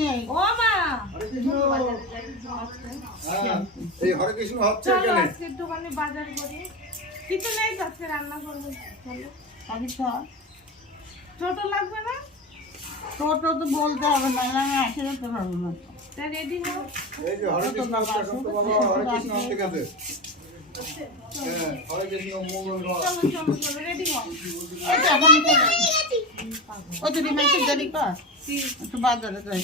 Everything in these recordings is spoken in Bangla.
নেই। ও মা এই হরে কৃষ্ণ হচ্ছে চলো এখানে। আজকে একটুখানি বাজার করি। কিছু নেই তো আজকে রান্না করবো। চলো আমি তো ছোট লাগবে না? টোটো তো বলতে হবে না, আমি আসে যেতে পারবো না। তা রেডি হও। এই যে হরে কৃষ্ণ হচ্ছে এখন তো বাবা হরে কৃষ্ণ হচ্ছে গেছে। হ্যাঁ হরে কৃষ্ণ মঙ্গল কর। চলো চলো চলো রেডি হও। ওই তো এখন চলে ওই তো রিমাইন্ড দেরি কর, একটু বাজারে যাই।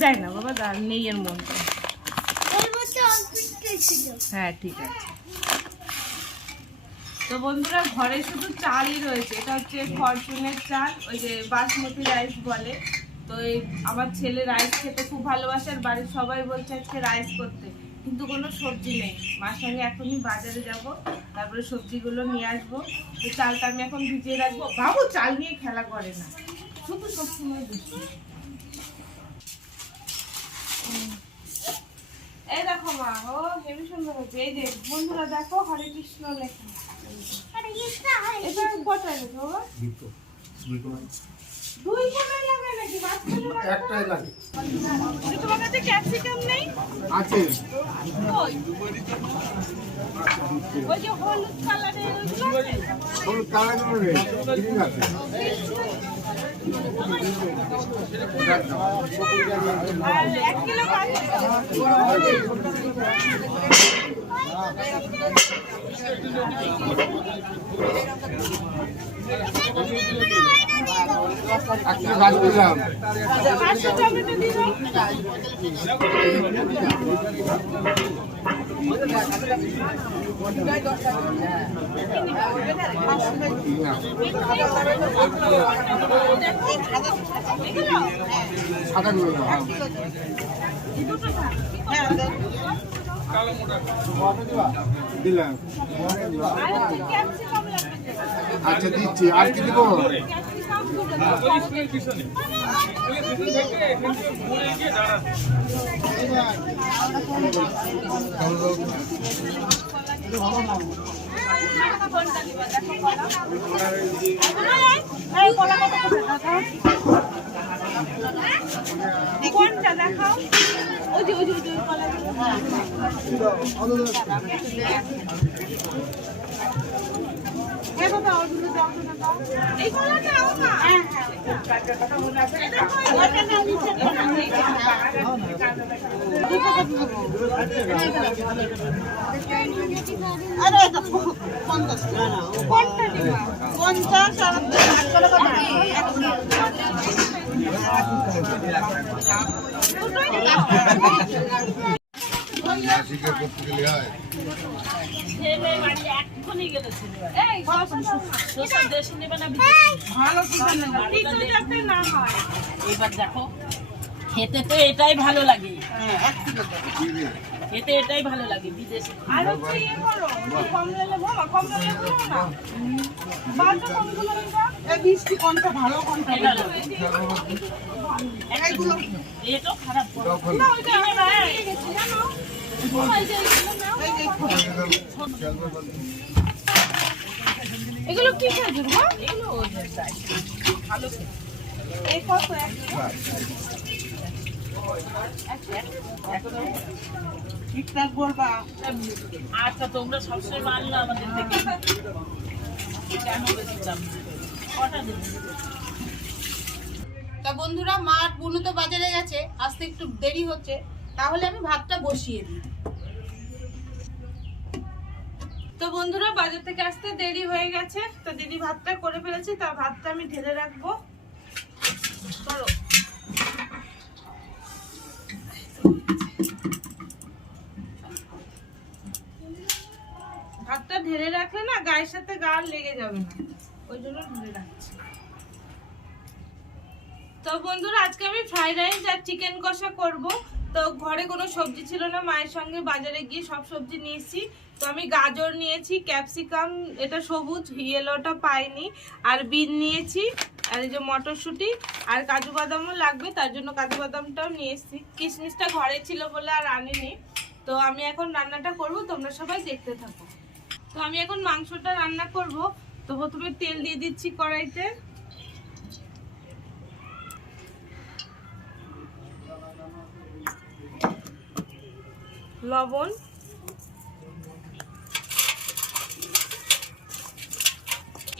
যাই না বাবা, নেই এর মনটা। হ্যাঁ ঠিক আছে। তো বন্ধুরা ঘরে শুধু চালই রয়েছে, এটা হচ্ছে ফরচুনের চাল, ওই যে বাসমতি রাইস বলে। তো এই আমার ছেলে রাইস খেতে খুব ভালোবাসে, আর বাড়ির সবাই বলছে আজকে রাইস করতে, কিন্তু কোনো সবজি নেই। মার সঙ্গে এখনই বাজারে যাব, তারপরে সবজিগুলো নিয়ে আসবো। তো চালটা আমি এখন ভিজিয়ে রাখবো। বাবু চাল নিয়ে খেলা করে না, শুধু সবসময় দুষ্টু। এই দেখো মা, ও হেবি সুন্দর হচ্ছে। এই যে বন্ধুরা দেখো হরে কৃষ্ণ লেখা। এটা কটা লেখা বাবা? দুইখানে লাগে নাকি? একটাই লাগে। তোমার কাছে ক্যাপসিকাম নেই? আছে। ওই ওই যে হলুদ কালারের ওইগুলো আছে? হলুদ কালারগুলো নেই, গ্রিন আছে। আর 1 কিলো পাঁচ। একটা গাছ দিলাম। 500 টমেটো দিও। সাদাগুলো দাও। দিলাম। আর ক্যাপসিকাম লাগবে। আচ্ছা দিচ্ছি, আর কি দিব? কোনটা দেখাও? ওই যে কলাগুলো। এই কলাটা ওগুলো দাও না দাও। এই কলাটা দাও না। হ্যাঁ ওটা না নিচে আরে এটা 50 না না, কোনটা দিবা? 50 আর 8 করে কথা। শিকার করতে গেলে হয়। ছেলে বাড়ি এক্ষুনি গেলে ছেলে বাড়ি। এই শসা দাও না। শসা দেশে নেবে না বিদেশি? ভালো কিছু নেই। কিন্তু যাতে না হয়। এবার দেখো খেতে তো এটাই ভালো লাগে, হ্যাঁ 1 কিলো দাও। খেতে এটাই ভালো লাগে বিদেশি। আর হচ্ছে ইয়ে করো, কমলা লেবু না, কমলা লেবু না। বাজে কোনগুলো নিবা? এই বৃষ্টি কোনটা ভালো কোনটা এটা ভালো? এইগুলো এটাও খারাপ করে। তখন না ওইটা আমি বাইরে গেছি জানো? ওই যে এগুলো নাও। এই যে এগুলো কি খেজুর গো? এগুলো ওদের চাই ভালো খেতে। এই কত এক কিলো? ঠিকঠাক বলবা। আচ্ছা তোমরা সবসময় মানলো আমাদের থেকে, কেন বেশি দাম কটা দেবে? তা বন্ধুরা মা আর বুনু তো বাজারে গেছে, আসতে একটু দেরি হচ্ছে, তাহলে আমি ভাতটা বসিয়ে দিই। তো বন্ধুরা বাজার থেকে আসতে দেরি হয়ে গেছে, তো দিদি ভাতটা করে ফেলেছি, তা ভাতটা আমি ঢেলে রাখবো। চলো ভাতটা ঢেলে রাখলে না গায়ের সাথে গা আর লেগে যাবে না, ওই জন্য ঢেলে রাখছি। তো বন্ধুরা আজকে আমি ফ্রাইড রাইস আর চিকেন কষা করব। তো ঘরে কোনো সবজি ছিল না, মায়ের সঙ্গে বাজারে গিয়ে সব সবজি নিয়েছি। তো আমি গাজর নিয়েছি, ক্যাপসিকাম এটা সবুজ, ইয়েলোটা পাইনি, আর বিন নিয়েছি, আর এই যে মটরশুঁটি, আর কাজু বাদামও লাগবে, তার জন্য কাজু বাদামটাও নিয়ে এসেছি। কিশমিশটা ঘরে ছিল বলে আর আনিনি। তো আমি এখন রান্নাটা করব, তোমরা সবাই দেখতে থাকো। তো আমি এখন মাংসটা রান্না করব। তো প্রথমে তেল দিয়ে দিচ্ছি কড়াইতে। লবণ,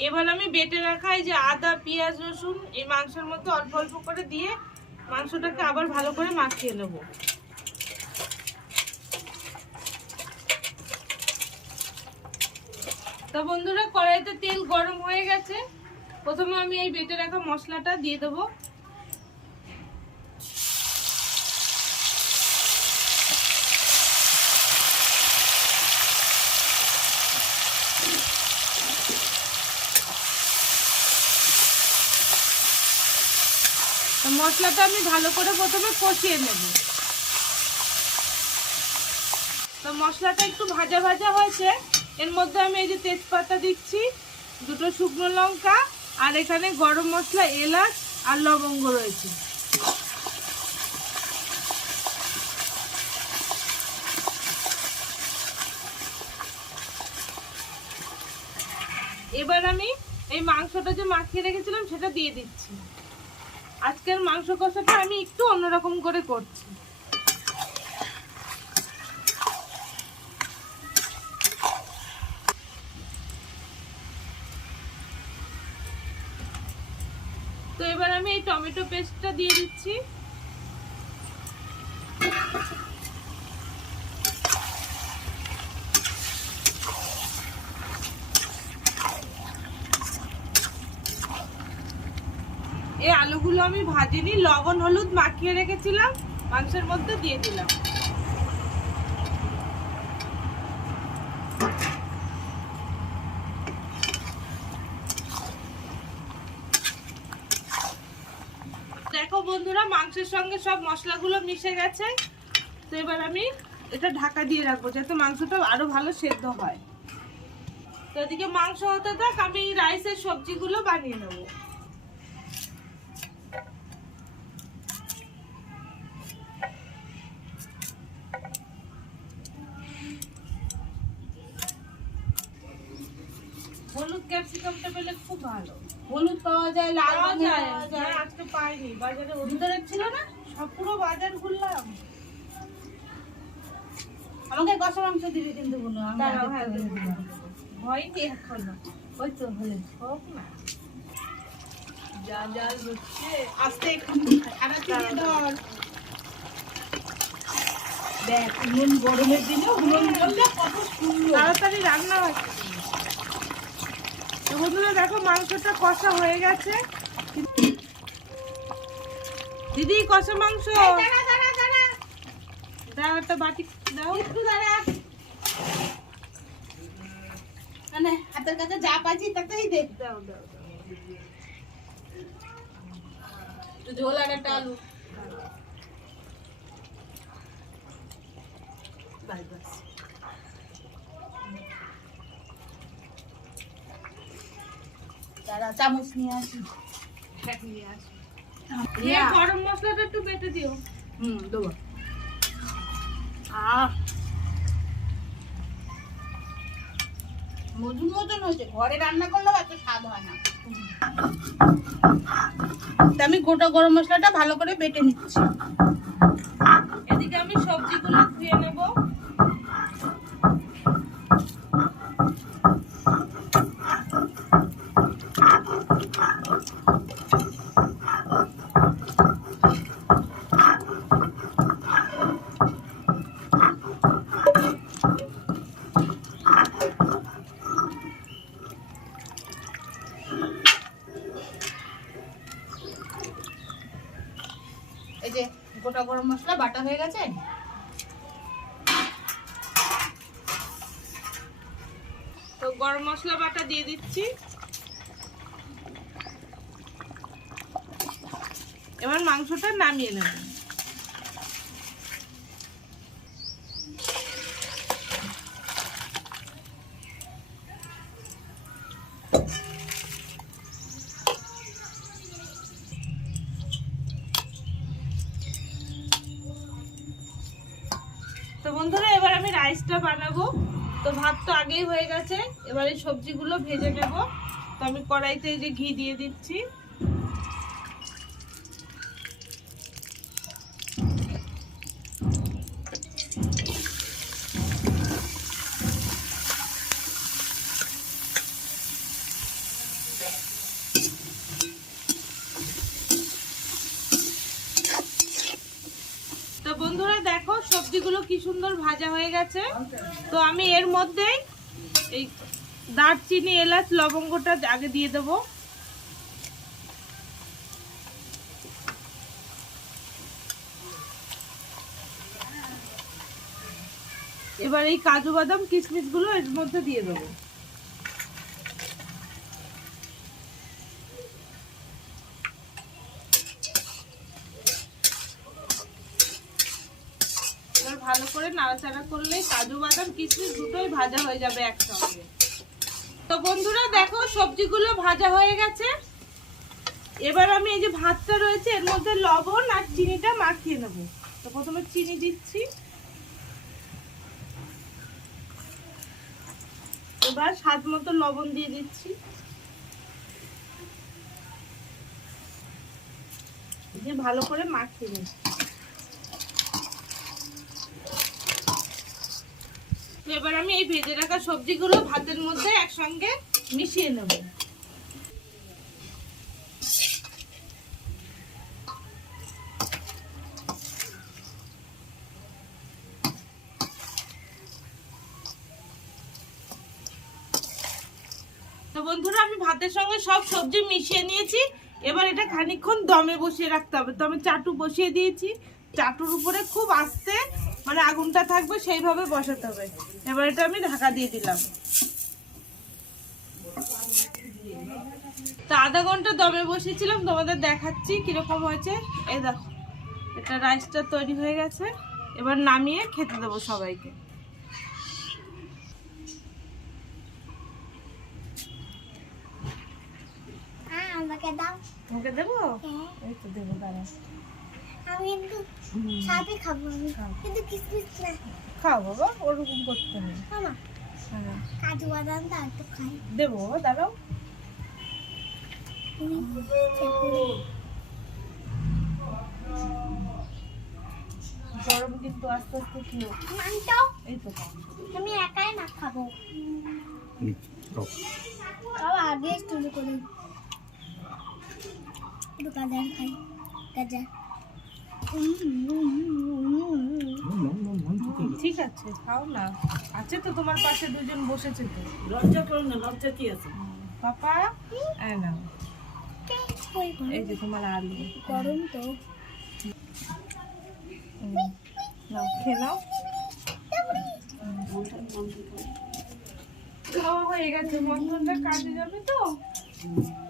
এবার আমি বেটে রাখা এই যে আদা পেঁয়াজ রসুন এই মাংসের মধ্যে অল্প অল্প করে দিয়ে মাংসটাকে আবার ভালো করে মাখিয়ে নেব। তো বন্ধুরা, কড়াইতে তেল গরম হয়ে গেছে। প্রথমে আমি এই বেটে রাখা মশলাটা দিয়ে দেবো। মশলাটা আমি ভালো করে প্রথমে কষিয়ে নেব। তো মশলাটা একটু ভাজা ভাজা হয়েছে, এর মধ্যে আমি এই যে তেজপাতা দিচ্ছি, 2টো শুকনো লঙ্কা, আর এখানে গরম মশলা, এলাচ আর লবঙ্গ রয়েছে। এবার আমি এই মাংসটা যে মাখিয়ে রেখেছিলাম সেটা দিয়ে দিচ্ছি। আজকের মাংস কষাটা আমি একটু অন্যরকম করে করছি। তো এবার আমি এই টমেটো পেস্টটা দিয়ে দিচ্ছি। এই আলুগুলো আমি ভাজিনি, লবণ হলুদ মাখিয়ে রেখেছিলাম, মাংসের মধ্যে দিয়ে দিলাম। দেখো বন্ধুরা, মাংসের সঙ্গে সব মশলাগুলো মিশে গেছে। তো এবার আমি এটা ঢাকা দিয়ে রাখবো যাতে মাংসটা আরো ভালো সেদ্ধ হয়। তো এদিকে মাংস হতে থাক, আমি রাইসের সবজিগুলো বানিয়ে নেবো। হলুদ ক্যাপসিকামটা পেলে খুব ভালো। হলুদ পাওয়া যায়, লাল পাওয়া যায়, পাওয়া যায়। আজকে পাইনি বাজারে। ভিতরে ছিল না? সব পুরো বাজার ঘুরলাম। আমাকে কষা মাংস দিবি কিন্তু বলো, আমি দাঁড়াও, আগে হ্যাঁ, করে দেবো। দিলাম। হয়নি এখনো। ওই তো হলে হোক না। যা হচ্ছে। আস্তে একটু আড়াতে দিয়ে ধর। দেখ, নুন গরমের দিনে নুন বললে কত সুন্দর। তাড়াতাড়ি রান্না হচ্ছে। তো বন্ধুরা দেখো, মাংসটা কষা হয়ে গেছে। দিদি, কষা মাংস দাঁড়া দাঁড়া দাঁড়া, দাও, একটা বাটি দাও। একটু দাঁড়া। মানে হাতের কাছে যা পাচ্ছি তাতেই দেখ। দাও দাও দাও। একটু ঝোল আর একটা আলু। বাস বাস। দাঁড়া, চামচ নিয়ে আসি। হ্যাঁ, নিয়ে আসো। দিয়ে গরম মশলাটা একটু বেটে দিও। দেবো। মধুর মতন হয়েছে, ঘরে রান্না করলেও এত স্বাদ হয় না। তা আমি গোটা গরম মশলাটা ভালো করে বেটে নিচ্ছি। এদিকে আমি সবজিগুলো ধুয়ে নেব। এই যে গোটা গরম মশলা বাটা হয়ে গেছে। তো গরম মশলা বাটা দিয়ে দিচ্ছি। এবার মাংসটা নামিয়ে নেব। তো বন্ধুরা, এবার আমি রাইসটা বানাবো। তো ভাত তো আগেই হয়ে গেছে, এবারে সবজিগুলো ভেজে নেব। তো আমি কড়াইতে এই যে ঘি দিয়ে দিচ্ছি। তো বন্ধুরা দেখো সবজিগুলো কি সুন্দর ভাজা হয়ে গেছে। তো আমি এর মধ্যেই এই দারচিনি, এলাচ, লবঙ্গটা আগে দিয়ে দেবো। এবার এই কাজু বাদাম কিশমিশ গুলো এর মধ্যে দিয়ে দেবো। এবার ভালো করে নাড়াচাড়া করলেই কাজু বাদাম কিশমিশ দুটোই ভাজা হয়ে যাবে একসঙ্গে। তো বন্ধুরা দেখো সবজিগুলো ভাজা হয়ে গেছে। এবার আমি এই যে ভাতটা রয়েছে এর মধ্যে লবণ আর চিনিটা মাখিয়ে নেব। তো প্রথমে চিনি দিচ্ছি, এবার স্বাদ মতো লবণ দিয়ে দিচ্ছি। দিয়ে ভালো করে মাখিয়ে নিচ্ছি। এবার আমি এই ভেজে রাখা সবজিগুলো ভাতের মধ্যে একসঙ্গে মিশিয়ে নেব। তো বন্ধুরা আমি ভাতের সঙ্গে সব সবজি মিশিয়ে নিয়েছি। এবার এটা খানিকক্ষণ দমে বসিয়ে রাখতে হবে। তো আমি চাটু বসিয়ে দিয়েছি, চাটুর উপরে খুব আস্তে মানে আগুনটা থাকবে সেইভাবে বসাতে হবে। এবার এটা আমি ঢাকা দিয়ে দিলাম। তো আধা ঘন্টা দমে বসিয়েছিলাম, তোমাদের দেখাচ্ছি কিরকম হয়েছে। এই দেখো এটা রাইসটা তৈরি হয়ে গেছে। এবার নামিয়ে খেতে দেবো সবাইকে। আমাকে দাও। তোমাকে দেবো? হ্যাঁ। এই তো দেবো, দাঁড়া। আমি কিন্তু সাথে খাবো আমি, কিন্তু কিসমিস না। খাও বাবা, ওরকম করতে হবে। মামা হ্যাঁ কাজু বাদামটা একটু খাই। দেবো, দাঁড়াও। গরম কিন্তু আস্তে আস্তে খেও। মানতো এই তো আমি একাই না খাবো। বাবা আগে শুরু করি। একটু গাজর খাই, গাজর। ঠিক আছে, খাও না। আছে তো তোমার পাশে দুজন বসেছে তো। লজ্জা করো না, লজ্জা কি আছে? পাপা এই নাও, এই যে তোমার আলু। গরম তো। নাও খেয়ে নাও। খাওয়া হয়ে গেছে, বন্ধুরা কাজে যাবে তো।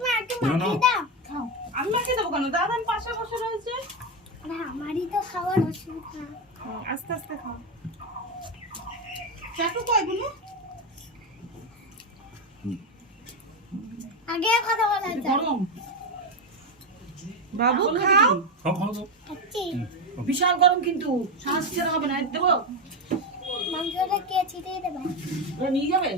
মা একটু মাখিয়ে দাও। খাও। আমি মাকে দেবো কেন? দাদান পাশে বসে রয়েছে। না আমারই তো খাওয়ার অসুবিধা। আস্তে আস্তে খাও। চাটু কয় গুলো? আগে কথা বলা যায়। গরম বাবু খাও। খাচ্ছি। বিশাল গরম, কিন্তু শ্বাস ছেড়ে হবে না। দেবো, মাংসটা কে ছিটিয়ে দেবে? ওরা নিয়ে যাবে।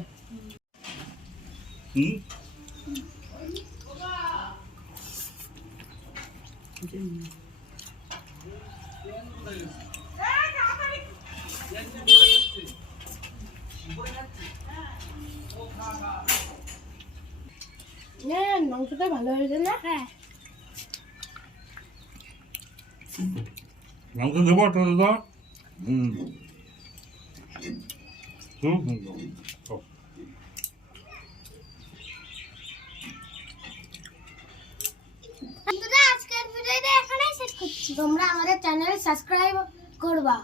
হ্যাঁ মাংসটা ভালো হয়েছে না? হ্যাঁ মাংস দেবো একটা দাদা। বন্ধুরা আজকের ভিডিওটা এখানেই শেষ করছি। তোমরা আমাদের চ্যানেল সাবস্ক্রাইব করবা।